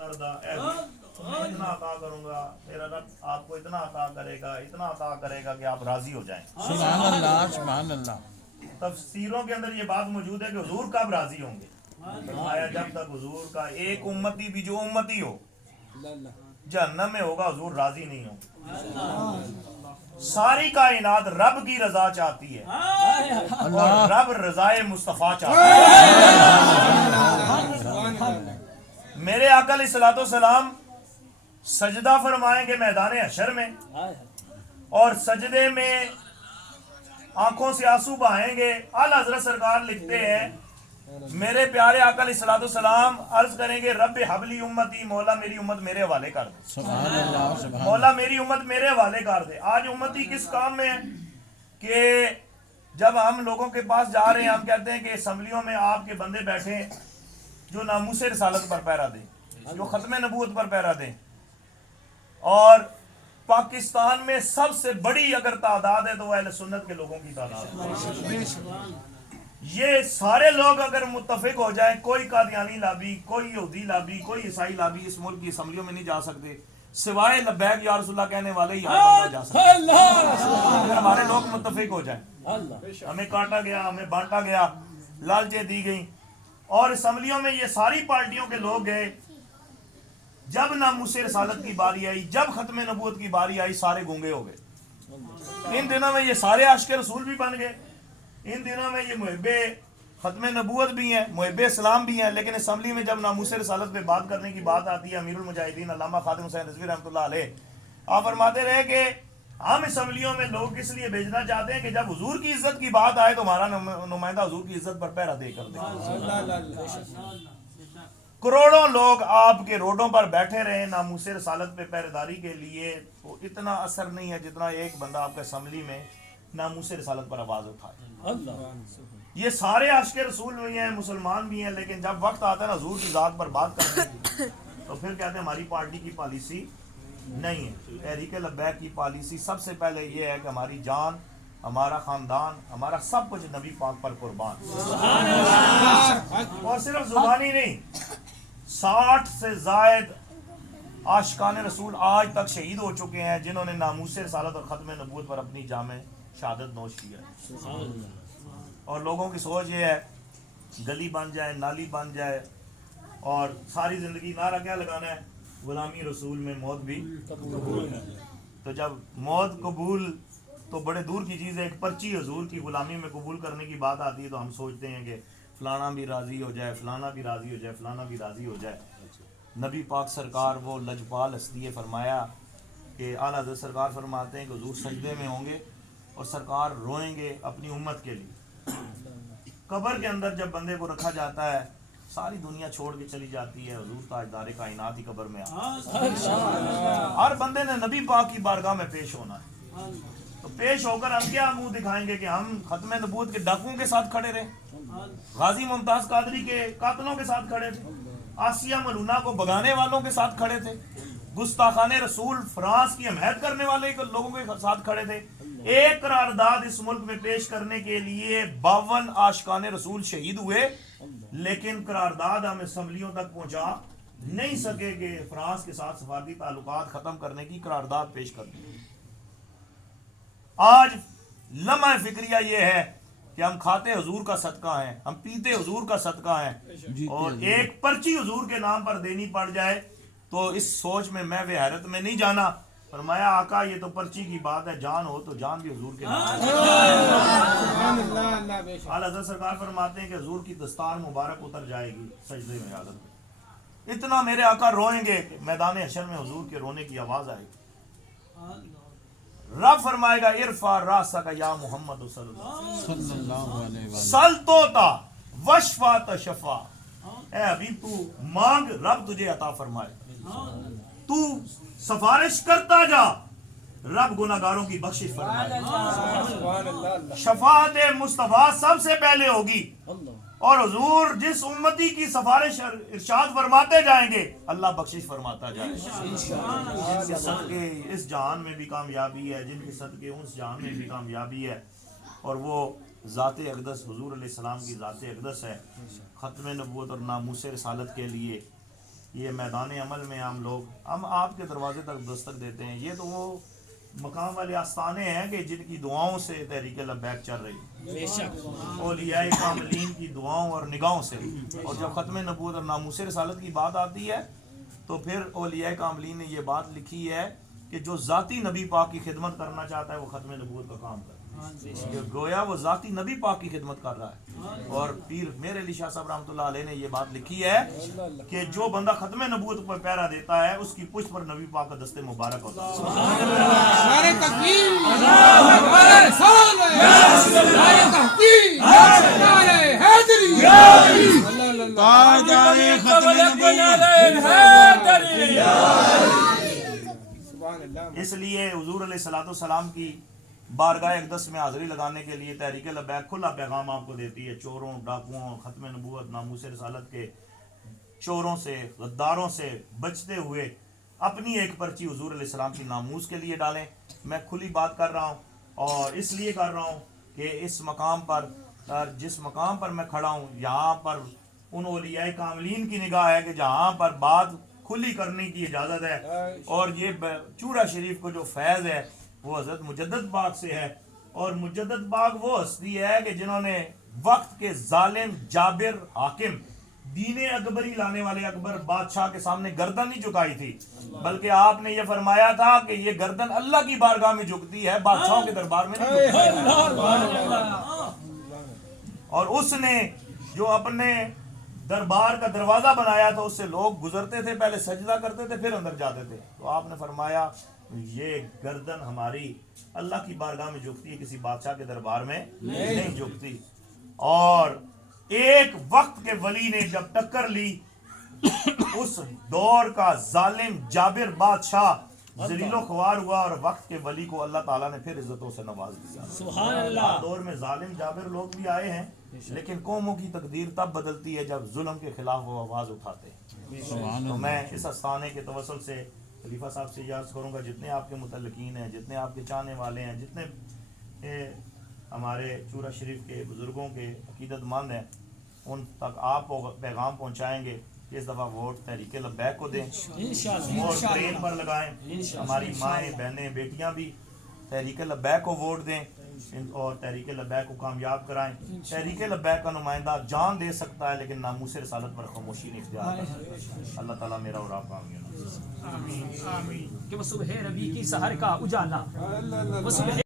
पुत्र दा तुम्हें इतना अता करूंगा, मेरा रब आपको इतना अता करेगा कि आप राजी हो जाएं। सुभान अल्लाह, सुभान अल्लाह। तफसीरों के अंदर ये बात मौजूद है कि हुजूर कब राजी होंगे। फरमाया जब तक हुजूर का एक उम्मती भी जो उम्मती हो जहन्नम में होगा, हुजूर राजी नहीं हो। सारी कायनात रब की रजा चाहती है और रब रजाए मुस्तफा चाहता है। मेरे आका अलैहिस्सलातो सलाम सजदा फरमाएंगे मैदान हशर में, और सजदे में आंखों से आंसू बहाएंगे। आला हज़रत सरकार लिखते हैं, मेरे प्यारे आका अलैहिस्सलातो सलाम अर्ज करेंगे, रब हबली उम्मती, मौला मेरी उम्मत मेरे हवाले कर दे। सुभान अल्लाह, सुभान मौला मेरी उम्मत मेरे हवाले कर दे। आज उम्मती किस काम में है कि जब हम लोगों के पास जा रहे हैं, हम कहते हैं कि असम्बलियों में आपके बंदे बैठे हैं जो नामूस रिसालत पर पहरा दें, जो खत्म नबूवत पर पहरा दें। और पाकिस्तान में सबसे बड़ी अगर तादाद है तो वह अहले सुन्नत के लोगों की तादाद है। ये सारे लोग अगर मुत्तफिक हो जाए, कोई कादियानी लाबी, कोई यहूदी लाबी, कोई ईसाई लाबी इस मुल्क की असम्बलियों में नहीं जा सकते, सिवाय लब्बैक या रसूलुल्लाह कहने वाले ही जा सकते। अगर हमारे लोग मुत्तफिक हो जाए, हमें काटा गया, हमें बांटा गया, लालचें दी गई, और असम्बलियों में ये सारी पार्टियों के लोग गए, जब नामूसे रिसालत की बारी आई, जब खत्म नबूवत की बारी आई, सारे गूंगे हो गए। इन दिनों में ये सारे आशिक रसूल भी बन गए, इन दिनों में ये मुहिब्बे खत्म नबूवत भी हैं, मुहिब्बे इस्लाम भी हैं, लेकिन असम्बली में जब नामूसे रिसालत पे बात करने की बात आती है, अमीरुल मुजाहिदीन अल्लामा खादिम हुसैन रिजवी रहमतुल्लाह अलैह आप फरमाते रहे कि हम असम्बलियों में लोग किस लिए भेजना चाहते हैं कि जब हुजूर की इज्जत की बात आए तो हमारा नुमाइंदा हुजूर की इज्जत पर पहरा दे कर दे। करोड़ों लोग आपके रोडों पर बैठे रहे नामूसे रसालत पे पहरेदारी के लिए, तो इतना असर नहीं है जितना एक बंदा आपके असम्बली में नामूसे रसालत पर आवाज उठाए। ये सारे आशिक रसूल भी हैं, मुसलमान भी हैं, लेकिन जब वक्त आता है ना हुजूर की जात पर बात करने की, तो फिर कहते हैं हमारी पार्टी की पॉलिसी नहीं है। तहरीक लब्बैक की पॉलिसी सबसे पहले ये है कि हमारी जान, हमारा खानदान, हमारा सब कुछ नबी पाक पर कुर्बान। और सिर्फ जुबानी नहीं, 60 से जायद आशिकान रसूल आज तक शहीद हो चुके हैं जिन्होंने नामूसे रिसालत और खत्म नबूवत पर अपनी जामे शहादत नोश किया। और लोगों की सोच ये है गली बन जाए, नाली बन जाए, और सारी जिंदगी नारा क्या लगाना है, गुलामी रसूल में मौत भी कबूल। तो जब मौत कबूल तो बड़े दूर की चीज़ है, एक पर्ची हुजूर की गुलामी में कबूल करने की बात आती है तो हम सोचते हैं कि फलाना भी राज़ी हो जाए, फलाना भी राज़ी हो जाए, फलाना भी राज़ी हो जाए। नबी पाक सरकार वो लजपाल हस्ती है, फरमाया कि आला हज़रत सरकार फरमाते हैं कि हुजूर सजदे में होंगे और सरकार रोएंगे अपनी उम्मत के लिए। कब्र के अंदर जब बंदे को रखा जाता है, सारी दुनिया छोड़ के चली जाती है, हुजूर ताजदार कायनात ही कब्र में हर बंदे ने नबी पाक की बारगाह में पेश होना है। तो पेश होकर हम क्या मुंह दिखाएंगे कि हम खत्म नबूवत के डाकुओं के साथ खड़े रहे, गाजी मुमताज कादरी के कातलों के साथ खड़े थे, आसिया मलूना को भगाने वालों के साथ खड़े थे, गुस्ताखाने रसूल फ्रांस की हमायत करने वाले लोगों के साथ खड़े थे। एक करारदाद इस मुल्क में पेश करने के लिए 52 आशिकान रसूल शहीद हुए, लेकिन करारदाद हम असम्बलियों तक पहुंचा नहीं सके कि फ्रांस के साथ सफारती ताल्लुकात खत्म करने की करारदाद पेश कर दी। आज लम्हा फिक्रिया ये है कि हम खाते हुजूर का सदका है, हम पीते हुजूर का सदका है, और एक पर्ची हुजूर के नाम पर देनी पड़ जाए तो इस सोच में मैं वे हैरत में नहीं जाना। फरमाया आका ये तो पर्ची की बात है, जान हो तो जान भी हुजूर के नाम। आला हज़रत सरकार फरमाते हैं कि हुजूर की दस्तार मुबारक उतर जाएगी सजदे में हालत में, इतना मेरे आका रोएंगे कि मैदान हशर में हुजूर के रोने की आवाज आएगी। रब फरमाएगा इरफा रासका या मोहम्मद सल्लल्लाहु अलैहि वसल्लम सल तोता वशफा तशफा, ए अभी तू मांग, रब तुझे अता फरमाए, तू सफारिश करता जा, रब गुनाहगारों की बख्शिश फरमाए। शफाअत मुस्तफा सबसे पहले होगी, और हुजूर जिस उम्मती की सफारिश इरशाद फरमाते जाएंगे अल्लाह बख्शिश फरमाता जाएगा। जिनके सदके इस जहान में भी कामयाबी है, जिनके सदके उस जहान में भी कामयाबी है, और वो ज़ात अक़दस हुजूर अलैहिस्सलाम की ज़ात अक़दस है। ख़त्म नबूवत और नामूस रिसालत के लिए یہ میدان عمل میں ہم آپ کے دروازے تک دستک دیتے ہیں. یہ تو وہ مقام والے آستانے ہیں کہ جن کی دعاؤں سے تحریک لبیک چل رہی ہے, بے شک اولیاء کاملین کی دعاؤں اور نگاہوں سے. اور جب ختم نبوت اور ناموس رسالت کی بات آتی ہے تو پھر اولیاء کاملین نے یہ بات لکھی ہے کہ جو ذاتی نبی پاک کی خدمت کرنا چاہتا ہے وہ ختم نبوت کا کام کرتا ہے. کہ گویا وہ ذاتی نبی پاک کی خدمت کر رہا ہے. اور پیر میر علی شاہ صاحب رحمۃ اللہ علیہ نے یہ بات لکھی ہے کہ جو بندہ ختم نبوت پر پہرا دیتا ہے اس کی پشت پر نبی پاک کا دست مبارک ہوتا ہے. نعرہ تکبیر، اللہ اکبر، رسول نعرہ تحقیق، نعرہ حیدری، اللہ اللہ تاجدار ختم سبحان اللہ. اس لیے حضور علیہ الصلوۃ والسلام کی بارگاہ اقدس میں حاضری لگانے کے لیے تحریک لبیک کھلا پیغام آپ کو دیتی ہے. چوروں، ڈاکوؤں، ختم نبوت، ناموس رسالت کے چوروں سے، غداروں سے بچتے ہوئے اپنی ایک پرچی حضور علیہ السلام کی ناموس کے لیے ڈالیں. میں کھلی بات کر رہا ہوں اور اس لیے کر رہا ہوں کہ اس مقام پر، جس مقام پر میں کھڑا ہوں، یہاں پر ان اولیاء کاملین کی نگاہ ہے کہ جہاں پر بات کھلی کرنے کی اجازت ہے. اور یہ چورا شریف کو جو فیض ہے وہ حضرت مجدد باغ سے ہے. اور مجدد باغ وہ ہستی ہے کہ جنہوں نے وقت کے ظالم جابر حاکم دین اکبری لانے والے اکبر بادشاہ کے سامنے گردن نہیں جھکائی تھی، بلکہ آپ نے یہ فرمایا تھا کہ یہ گردن اللہ کی بارگاہ میں جھکتی ہے، بادشاہوں کے دربار میں نہیں جھکتی. اور اس نے جو اپنے دربار کا دروازہ بنایا تھا اس سے لوگ گزرتے تھے، پہلے سجدہ کرتے تھے پھر اندر جاتے تھے. تو آپ نے فرمایا یہ گردن ہماری اللہ کی بارگاہ میں جھکتی ہے، کسی بادشاہ کے دربار میں نہیں جھکتی. اور ایک وقت کے ولی نے جب ٹکر لی اس دور کا ظالم جابر بادشاہ ذلیل و خوار ہوا، اور وقت کے ولی کو اللہ تعالیٰ نے پھر عزتوں سے نواز دیا. سبحان ہر اللہ. دور میں ظالم جابر لوگ بھی آئے ہیں، لیکن قوموں کی تقدیر تب بدلتی ہے جب ظلم کے خلاف وہ آواز اٹھاتے ہیں. تو میں اس آستانے کے توسل سے خلیفہ صاحب سے یہ عرض کروں گا، جتنے آپ کے متعلقین ہیں، جتنے آپ کے چاہنے والے ہیں، جتنے ہمارے چورا شریف کے بزرگوں کے عقیدت مند ہیں، ان تک آپ پیغام پہنچائیں گے کہ اس دفعہ ووٹ تحریک لبیک کو دیں. انشاءاللہ ووٹ ٹرین پر لگائیں. ہماری مائیں، بہنیں، بیٹیاں بھی تحریک لبیک کو ووٹ دیں اور تحریک لبیک کو کامیاب کرائیں. تحریک لبیک کا نمائندہ جان دے سکتا ہے لیکن ناموس رسالت پر خاموشی نہیں اختیار کر سکتا. اللہ تعالیٰ میرا اور آپ کا آمین. کہ وہ صبح ربی کی سحر کا اجالا، وہ صبح